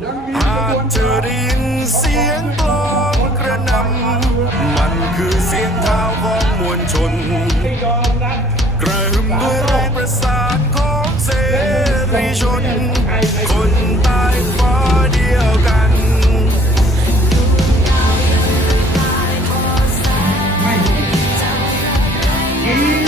หากเธอได้ยินเสียงกลองกระนำมันคือเสียงเท้าของมวลชน กระหึ่มด้วยแรงประสานของเสรีชน คนใตายฟ้าเดียวกัน Thank